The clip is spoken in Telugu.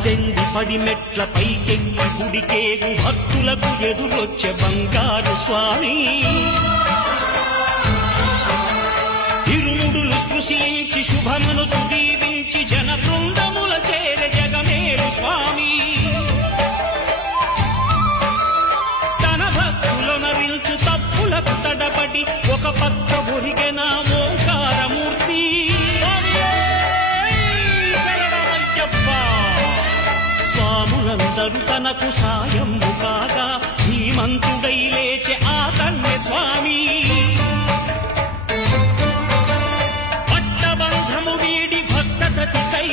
పద్దెనిమిది పడిమెట్ల పైకెక్కి గుడికేగు భక్తులకు ఎదురొచ్చే బంగారు స్వామి ఇరుముడులు స్పృశించి శుభమును దీవించి జన బృందముల చేరే జగమేలు స్వామి తన భక్తులనరించు తప్పులకు తడబడి ఒక పక్క ఒరిగెన ఓంకారమూర్తి స్వాములందరూ తనకు సాయము కాగా ధీమంతుడై లేచే ఆ కన్య స్వామి పట్టబంధము వీడి భక్తతతికై